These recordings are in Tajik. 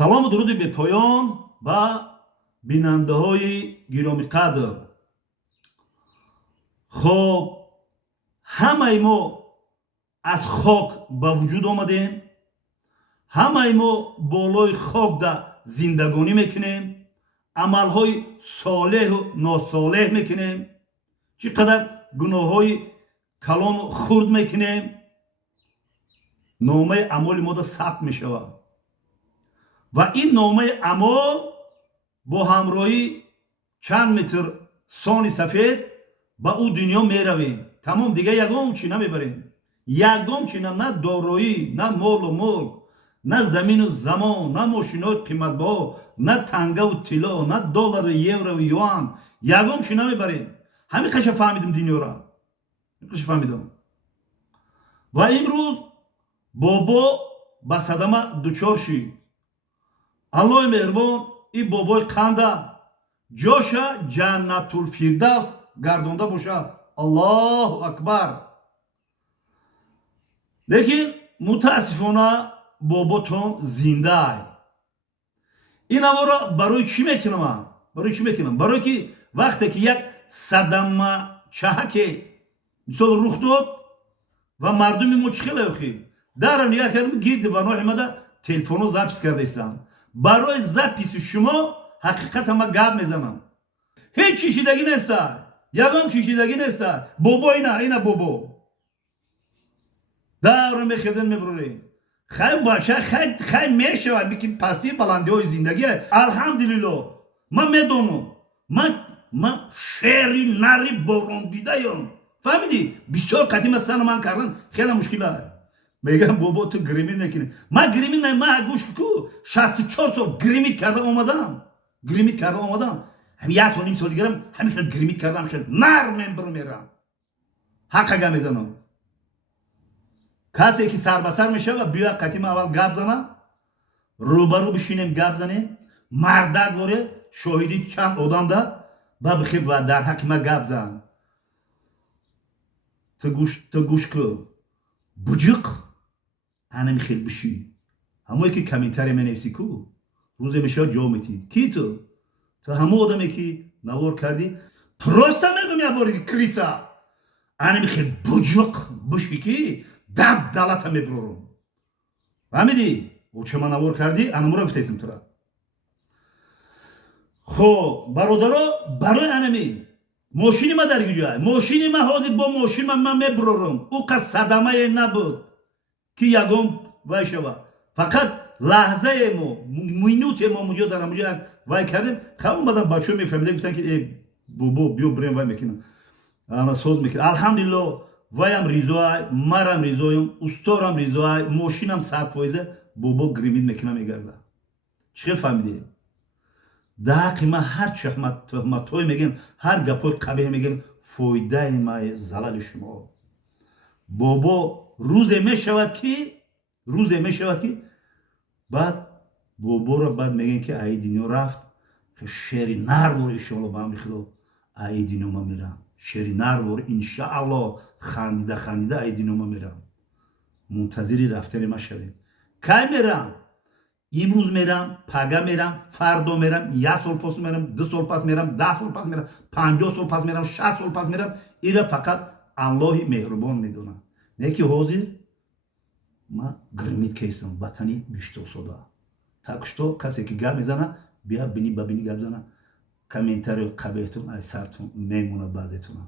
салому дуруди бепоён ба бинандаҳои гиромиқадр. хоб ҳамаи мо аз хок ба вуҷуд омадем, ҳамаи мо болои хок да зиндагонӣ мекунем, амалҳои солеҳу носолеҳ мекунем, чӣ қадар гуноҳҳои калону хурд мекунем. номаи амоли мо да сабт мешавад ва ин номаи амол бо ҳамроҳи чанд метр сони сафед ба ӯ дунё меравем. тамом, дига ягон чӣ намебарем. ягон чӣ на дороӣ, на молу мулк, на замину замон, на мошинҳои қиматбаҳо, на тангаву тилло, на доллару еврову юан, ягон чӣ намебарем. ҳамин қаша фаҳмидем дунёро. қаша фаҳмидем. ва имрӯз бобо ба садама дучор шид. аллоҳи меҳрубон ин бобои қанда ҷоша ҷаннатулфирдавс гардонда бошад. аллоҳу акбар. лекин мутаассифона боботон зиндаай. ин аворо барои чӣ мекунам? барои чӣ мекунам? барое ки вақте ки як садама чаҳаке мисол рух дод ва мардуми мо чӣ хеле охӣ дарро нигаҳ кардам гирди вано омада телефоно запис карда истанд. барои записи шумо ҳақиқата ман гап мезанам. ҳеҷ чишидагӣ нестад. ягон чишидагӣ нестад. бобо ина бобо дарро мехезем мебурем. хай бача хай мешавад ки пасти баландиҳои зиндагӣ. алҳамдулилло ман медонам. ман шери нари борондидаём. фаҳмидӣ? бисёр қадима сана ман кардан хеле мушкил аст. мегам бобо ту гримит мекунӣ. ман гримит ман гӯш ку 64 сол гримит карда омадам. гримит карда омадам. ҳамин як сол ним сол дигарам ҳамин хел гримит кардам, хел нар мерам. ҳаққа мезанам. касе ки сарбасар мешава биё қадима аввал гап зана, рӯбарӯ бишинем гап занем, мардак боре шоҳидӣ чанд одам да ба бихир ба дар ҳаққи ман гап зан. ту гӯш ку буҷуқ анами хел бишӣ. ҳамое ки комментария менависӣ ку рӯзе мешава ҷо метӣ. ки ту ҳамо одаме ки навор кардӣ просто мегӯм як боре ки криса анами хел буҷуқ бишӣ ки даб далата мебурорум. фаҳмидӣ? оча ман навор кардӣ анамуро гуфтаистам тура. хоб бародаро барои анами мошини ма дар гуҷай. мошини ма ҳозир бо мошини ман мебурорум. ӯ қад садамае набуд ки ягон вай шава. фақат лаҳзае мо минуте мо муҷо дар амуҷо вай кардем. хаб омадан бачаҳо мефаҳмида гуфтан ки бобо биё бирем вай мекунам. ана соз мекунам. алҳамдулилло ваям ризоай, марам ризоям, усторам ризоай, мошинам 100% бобо гримит мекунам мегарда. чӣ хел фаҳмидӣ? дар ҳаққи ман ҳар чӣ тӯҳматҳое мегӯем, ҳар гапҳои қабеҳ мегӯем, фоидаи май залали шумо. бобо рӯзе мешавад ки баъд боборо баъд мегӯем ки аи дунё рафт. шери нарвор иншоалло ба амри худо аи дунё ман мерам. шери нарвор иншаалло хандида аи дунё ман мерам. мунтазири рафтани ман шавед. кай мерам? имрӯз мерам, пага мерам, фардо мерам, як сол пас мерам, 2 сол пас мерам, 10 сол пас мерам, 50 сол пас мерам, 60 сол пас мерам. ира фақат аллоҳи меҳрубон медонад. не ки ҳозир ман гримит кестам ватани биштосода. так што касе ки гап мезана бия бини ба бини гап зана. комментарио қабеҳтун ай сартун мемонад баъзетуна.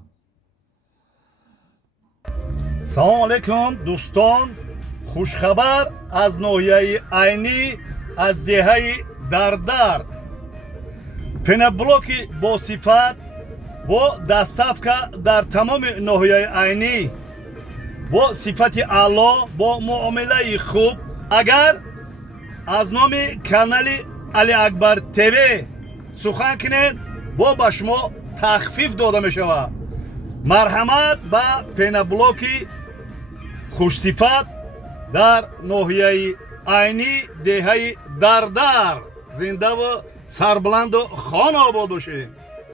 салому алайкум дӯстон. хушхабар аз ноҳияи айнӣ аз деҳаи дардард. пеноблоки босифат бо доставка дар тамоми ноҳияи айнӣ бо сифати аъло бо муомилаи хуб. агар аз номи канали Али Акбар ТВ сухан кунед бо ба шумо тахфиф дода мешавад. марҳамат ба пеноблоки хушсифат дар ноҳияи айнӣ деҳаи дардар. зиндаву сарбуланду хонобод бошед.